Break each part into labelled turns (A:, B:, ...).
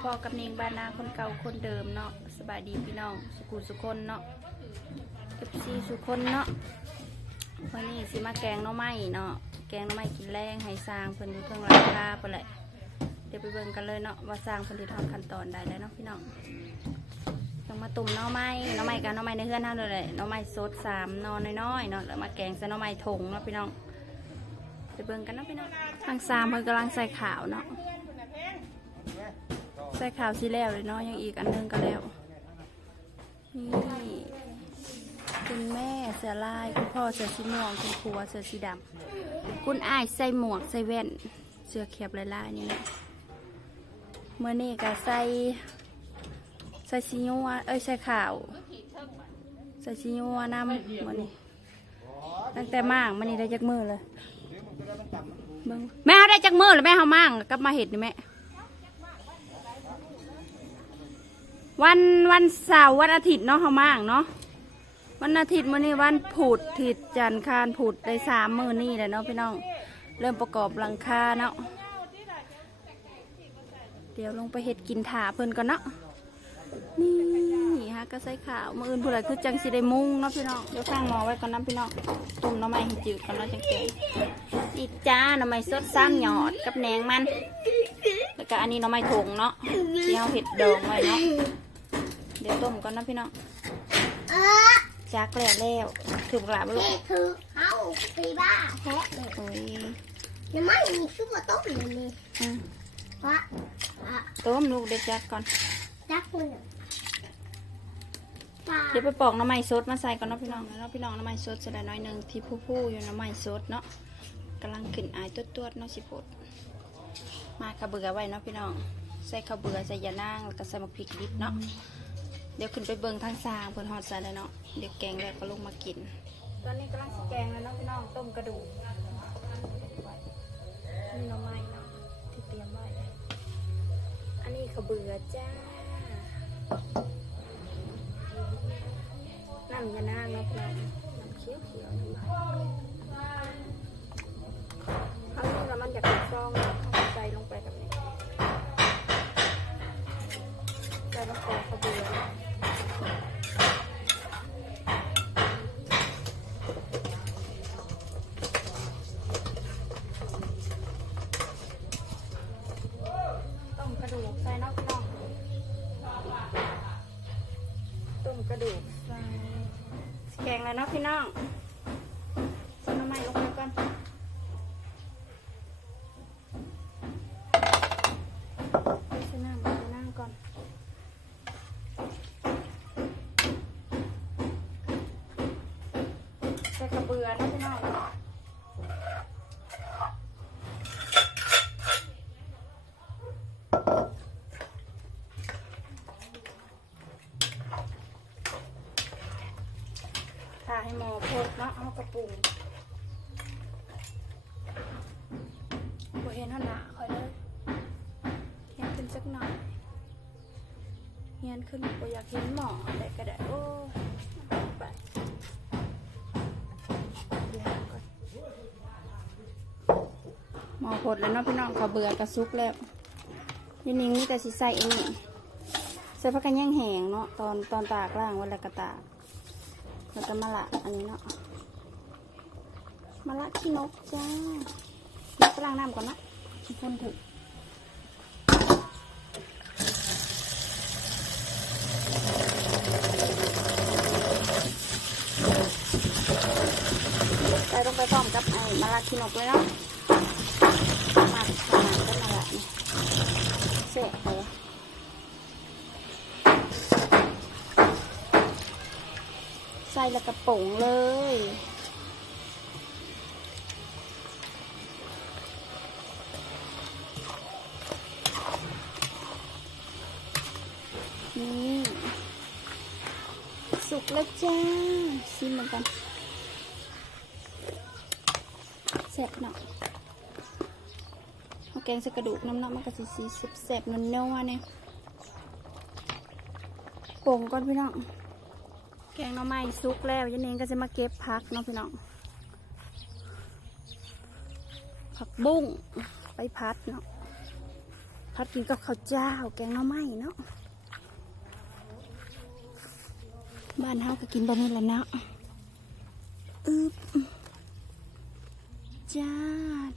A: พ่อกับเนงบ้านนาคนเก่าคนเดิมเนาะสบายดีพี่น้องสุขุสุคนเนาะเอฟซีสุคนเนาะวันนี้สิมาแกงน้อไม้เนาะแกงน้อไม้กินแรงให้สร้างเพิ่นอยู่เพิ่งราคาไปเลยเดี๋ยวไปเบิ่งกันเลยเนาะว่าสร้างเพิ่นที่ทำขั้นตอนใดแล้วเนาะพี่น้องต้องมาตุ่มน้อไม้น้อไม้กับน้อไม้ในเฮือนเท่าเลยแหละหน้อไม้สดสามนอนน้อยๆเนาะแล้วมาแกงใส่น้อไม้ถงเนาะพี่น้องไปเบิ่งกันเนาะพี่น้องทางสามเพิ่นกำลังใส่ขาวเนาะ ส่ขาวสีแล้วเลยเนาะยังอีกอันหนึงก็แล้ว นี่คุณแม่เสือลายคุณพ่อเสือสีม่วงคุณครัวเสือสีดำคุณอ้ายใส่หมวกใส่แว่นเสื้อแคบลายๆนี่แหละเมื่อนี่ก็ใส่ใส่สีนัวเอ้ยใส่ขาวใส่สีนัวน้ำมื่อนี้ตั้งแต่มากมันนี่ได้จักมือเลยเบิ่งแม่เขาได้จักมือเลยแม่เขามั่งกลับมาเห็ดนี่แม่ วันวันเสาร์วันอาทิตย์เนาะเขามากเนาะวันอาทิตย์มื้อนี้วันผุดถิดจันทร์คารผุดได้สามมื้อนี่แหละเนาะพี่น้อง เริ่มประกอบหลังคาเนาะเดี๋ยวลงไปเห็ดกินถาเพิ่นก่อนเนาะนี่ฮะก็ใส่ขาวมืออื่นผู้ใดคือจังสิได้มุ้งเนาะพี่น้องเดี๋ยวข้างมอไว้ก่อนนะพี่น้องต้มน้ำไม้ให้จืดก่อนเนาะจังแกงอีจ้าหน้ำไม้สดซ้ำหยอดกับแหนงมัน ก็อันนี้หน้ำไม้ถงเนาะที่เอาเห็ดดองไว้เนาะเดี๋ยวต้มก่อนนะพี่น้อง
B: เออ
A: จักแล้วแล้วถือกลาบลูก
B: นี่คือเขาปีบ้าแท้เลย
A: โอ้ย
B: น้ำมันมีซุปมาต้มเลยนี่
A: อืม
B: วะอะ
A: ต้มลูกเด็กจักก่อน
B: จักมือปลา
A: เดี๋ยวไปปอกน้ำไม้สดมาใส่ก่อนเนาะพี่น้องเนาะพี่น้องน้ำไม้สดใส่ได้น้อยหนึ่งที่ผู้ๆอยู่น้ำไม้สดเนาะกำลังขึ้นอายตัวๆเนาะสิพด มาขาเบือไว้เนาะพี่น้องใส่ขาเบือใส่ยานางแล้วก็ใส่มะพริกดิบเนาะเดี๋ยวขึ้นไปเบิงทางซางเพิ่นฮอดใส่เลยเนาะเดี๋ยวแกงแล้วก็ลงมากิน ตอนนี้กำลังสิแกงแล้วเนาะพี่น้องต้มกระดูกนี่น้ำไม้เนาะที่เตรียมไว้อันนี้ขาเบือจ้าน้ำยานางเนาะพี่น้องน้ำเขียวเขียวๆนี่ มะกอกข้าวเบือต้มกระดูกใส่นาะพี่น้องต้มกระดูกใส่แกงเลยเนาะพี่น้อง กระเบือนาะพี่น้องถ้าให้หมอพดเนาะเอากระปุงบ่เห็นหนาคอยเลยเฮียนขึ้นสักหน่อยเฮียนขึ้นบ่อยากเห็นหมอได้ก็ได้โอ้ หมอพดแล้วเนาะพี่น้องเขาเบื่อกระซุกแล้วยันนิงนี่แต่สิใส่เองนี่ใส่พักกันย่างแหงเนาะตอนตอนตากล่างวันละกระตากแล้วก็มะละอันนี้เนาะมะละขี้นกจ้าเดี๋ยวไปล้างน้ำก่อนนะขี้พ่นถึงใส่ลงไปพร้อมกับไอ้มะละขี้นกเลยเนาะมาขนาดก็มะละนี่ เสะไปเลยใส่ล้วกระป๋องเลย นี่สุกแล้วจ้าชิมมือนกันแซ่บเนาะเอา แกงใส่กระดูกน้ำเนาะมันก็สีสีแซ่บๆนัวๆเนี่ยโป่งก่อนพี่น้อง แกงน่อไม้ซุกแล้วยันเองก็จะมาเก็บผักเนาะพี่น้อง ผักบุ้งไปพัดเนาะ พัดกินกับข้าวเจ้า แกงน่อไม้เนาะ บ้านเฮาก็กินแบบนี้แหละเนาะอึบจ้า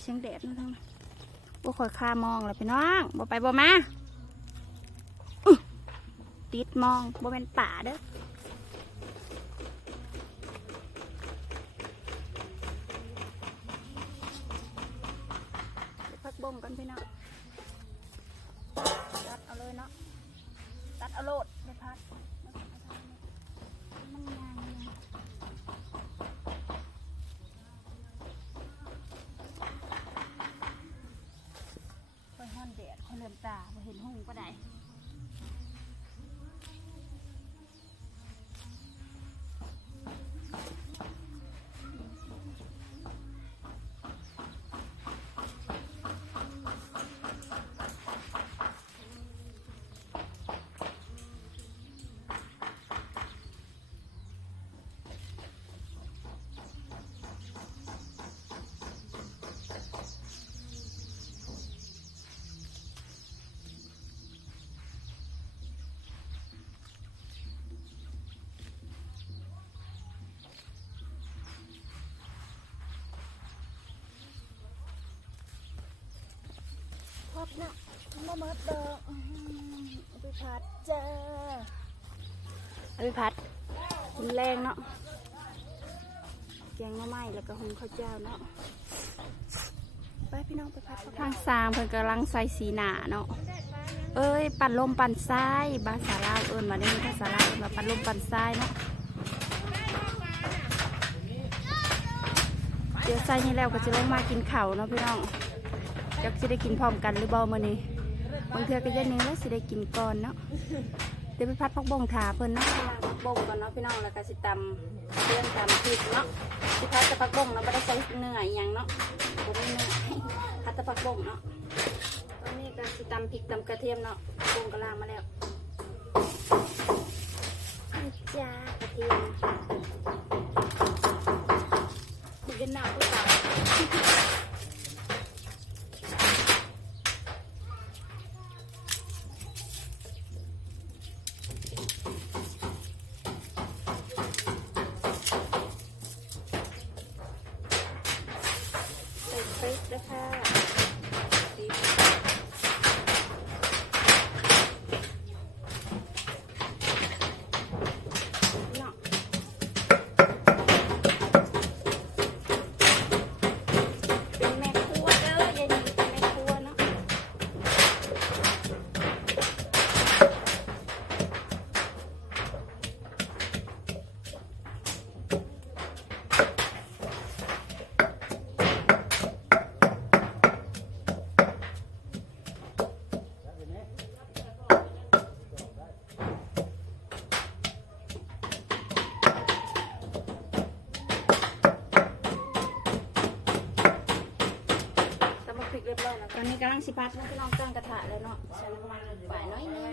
A: เสียงแดดนะทั้งนั้น บ่คอยคามองเลยพี่น้องบ่ไปบ่มาติดมองบ่เป็นป่าเด้อพักบ่มกันพี่น้องตัดเอาเลยเนาะตัดเอาโลดไม่พักมันงานเนี่ยค่อยห้อน แดดค่อยเริ่มตาบ่เห็นหุ่งก็ได้ พบนะ มาเมิดดอกอื้อหือเอาไปพัดจ้าเอาไปพัดกินแรงเนาะแกงมะไม้แล้วก็หุงข้าวเจ้าเนาะไปพี่น้องไปพัดทางสางเพิ่นกำลังใส่สีหนาเนาะเอ้ยปั่นลมปั่นทรายบาสาลาเอิญมาได้ภาษาลาวเอินมาปั่นลมปั่นทรายเนาะเดี๋ยวใส่นี่แล้วก็จะลงมากินเข้าเนาะพี่น้องจักสิได้กินพร้อมกันหรือบ่ามื้อนี้ บางเทื่อก็ยันนี้แล้วสิได้กินก่อนเนาะเดี๋ยวไปพัดพักบงถาเพิ่นเนาะล้างพักบงก่อนเนาะพี่น้องแล้วก็สิตำเครื่องตำพริกเนาะสิพัดแต่พักบงเนาะบ่ได้ใส่เนื้ออีหยังเนาะบ่มีเนื้อพัดแต่พักบงเนาะตอนนี้ก็สิตำพริกตำกระเทียมเนาะบงก็ล้างมาแล้วจ้ากระเทียมเป็นหน้าผู้สาว ใส่พริกด้วยค่ะพริกเนาะเป็นแม่ครัวเด้อยายนีเป็นแม่ครัวเนาะตำมะพริกเรียบร้อยแล้วตอนนี้กำลัง สิพัดนะพี่น้องตั้งกระทะเลยเนาะใส่น้ำมันฝ่ายน้อยนึง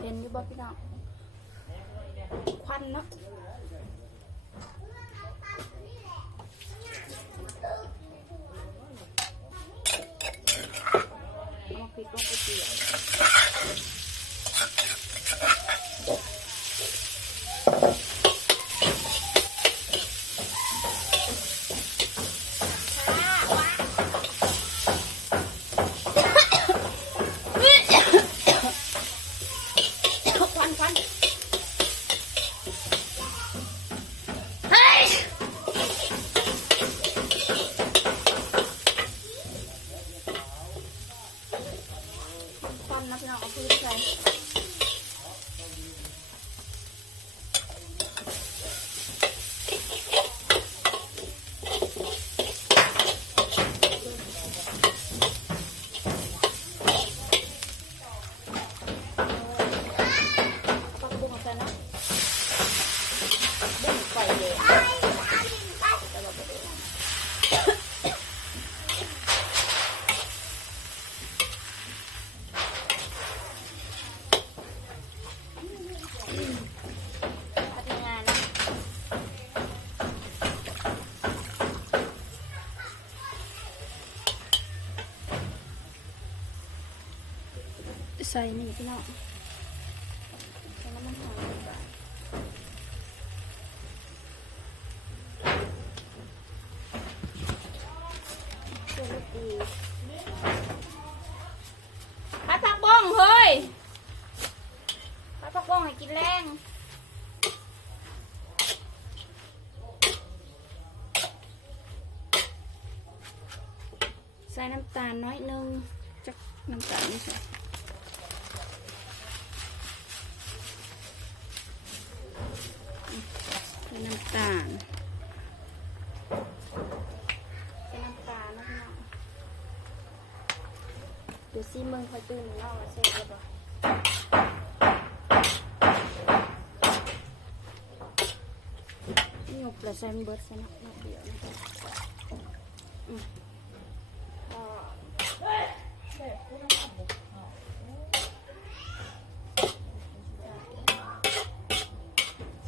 A: เห็นอยู่บ่พี่น้องควันเนาะเอามะพริกลงไปเจียวควันควันควันนะพี่น้องเอาพริกใส่ปักบุ้งใส่เนาะบุ้งไฟเลยแต่ว่าบ่ได้ เใส่นี่พี่น้องใส่น้ำมันหอยลงไปเพื่อลูกดีพัดผักบ้องเฮ้ยพัดผักบ้องให้กินแรงใส่น้ำตาลน้อยหนึงจักน้ำตาลนี่ใส่ใส่น้ำตาลใส่น้ำตาลนะพี่น้องเดี๋ยวซีมึงคอยตื่นเนาะมาเช็คแล้วบ่นี่หยกแล้วใส่เบิร์ดใส่น้ำเดียวนะคะอืม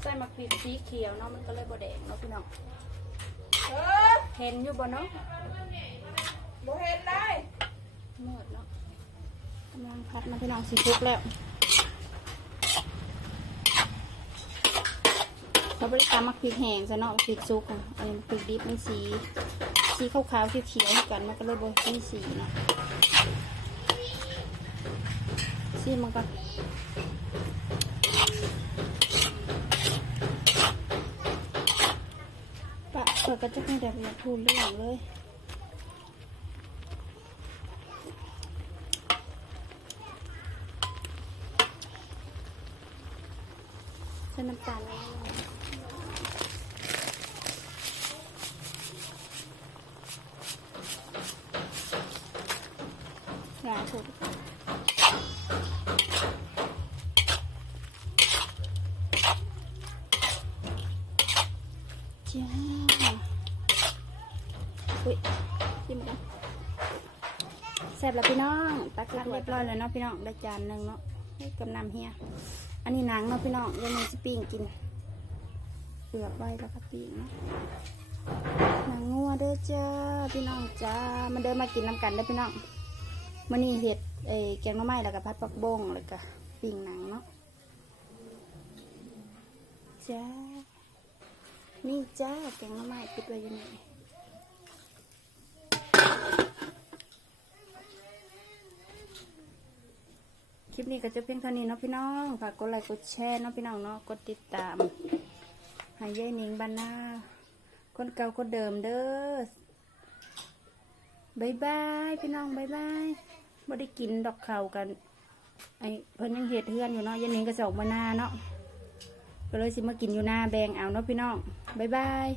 A: ใส่มะพริกสีเขียวเนาะมันก็เลยบดแดงเนาะพี่น้อง
C: เออ
A: เห็นอยู่บ่เนาะ
C: บ่เห็นได้
A: มืดเนาะกำลังพัดมาพี่น้องสีทุกแล้วเราบริการมักพริกแห้งซะเนาะพริกซุกอะอันนี้พริกดิบมันสี สีขาวๆเขียวๆกันมันก็เลยบ่มีสีเนาะสีมันก็ปะเปิดกระจกให้แบบอย่าพูดเรื่องเลย ใส่น้ำตาลนิดนึงหลายสุดจ้า อุ้ยชิมกันแซ่บแล้วพี่น้องตักเรียบร้อยแล้วเนาะพี่น้องได้จานหนึ่งเนาะให้กำนำเฮียอันนี้หนังเนาะพี่น้องเดี๋ยวมันจะปิ้งกินเปลือกไว้แล้วก็ปิ้งเนาะหนังงัวเด้อจ้าพี่น้องจ้ามาเดินมากินน้ำกันเด้อพี่น้องมื่อนี้เห็ดเอ้ยแกงน่อไม้แล้วก็พัดปักบงแล้วก็ปิ้งหนังเนาะจ้านี่จ้าแกงหน่อไม้ปิดไว้ยังไง คลิปนี้ก็จะเพียงเท่านี้เนาะพี่น้อง ฝากกดไลค์กดแชร์เนาะพี่น้องเนาะ กดติดตาม หายายนิงบานนาคนเก่าคนเดิมเด้อบายบายพี่น้องบายบายบ่ได้กินดอกเข่ากัน ไอ้เพิ่นยังเห็ดเฮือนอยู่เนาะยายนิงก็จะออกมาหน้าเนาะ ก็เลยสิมากินอยู่หน้าแบงเอาเนาะพี่น้องบายบาย